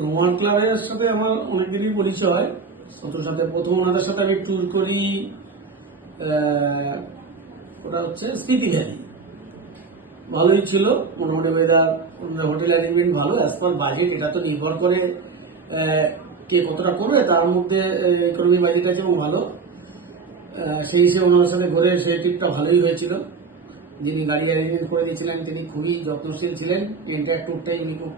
Roman ক্লাবের সাথে আমার অনেকদিনই পরিচয়। ওদের সাথে প্রথম ওনাদের সাথে আমি ট্যুর করি, ওটা হচ্ছে স্পিতি ভ্যালি। ভালোই ছিল, মোটামুটি ওয়েদার, হোটেল অ্যারেঞ্জমেন্ট ভালো। অ্যাজ পার বাজেট, এটা তো নির্ভর করে কে কতটা করবে, তার মধ্যে ইকোনমি বাজেট আছে এবং ভালো। সেই হিসেবে ওনার সাথে ঘুরে সেই ট্রিপটা ভালোই হয়েছিল। যিনি গাড়ি অ্যারেঞ্জমেন্ট করে দিয়েছিলেন তিনি খুবই যত্নশীল ছিলেন। এন্টায়ার ট্যুরটাই উনি খুব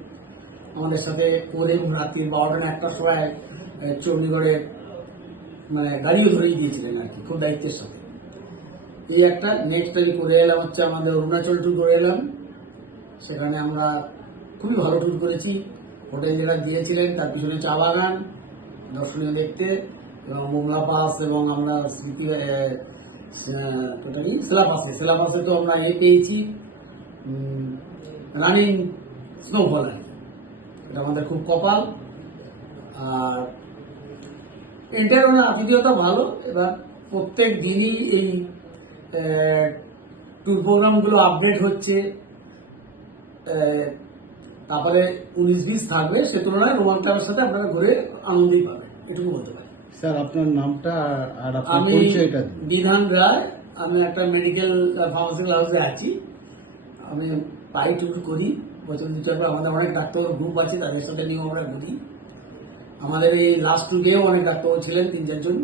আমাদের সাথে করে রাত্রি 12টা না 1টার সময় চণ্ডীগড়ে মানে গাড়িও ধরিয়ে দিয়েছিলেন আর কি, খুব দায়িত্বের সাথে। এই একটা নেক্সট আমি করে এলাম হচ্ছে আমাদের অরুণাচল ট্যুর করে এলাম। সেখানে আমরা খুবই ভালো ট্যুর করেছি। হোটেল যেটা দিয়েছিলেন তার পিছনে চা বাগান দর্শনীয় দেখতে, এবং মোংলা পাস, এবং আমরা স্মৃতি সেলাপাসে তো আমরা পেয়েছি রানিং স্নোফল। এটা আমাদের খুব কপাল। আর এন্টার আতিথেয়তা ভালো। এবার প্রত্যেক দিনই এই ট্যুর প্রোগ্রামগুলো আপডেট হচ্ছে। তারপরে 19-20 থাকবে, সে তুলনায় রোমান ক্লাবের সাথে আপনারা ঘুরে আনন্দই পাবেন, এটুকু বলতে পারি। স্যার, আপনার নামটা আর আপনার আমি পরিচয়টা দিন। বিধান রায়। আমি একটা মেডিকেল ফার্মাসিক্যাল হাউসে আছি। আমি পাই ট্যুর করি বছর 2-4 আমাদের অনেক ডাক্তার গ্রুপ আছে, তাদের সাথে নিয়েও আমরা ঘুরি। আমাদের এই লাস্ট ট্যুরেও অনেক ডাক্তার ছিলেন, 3-4 জন।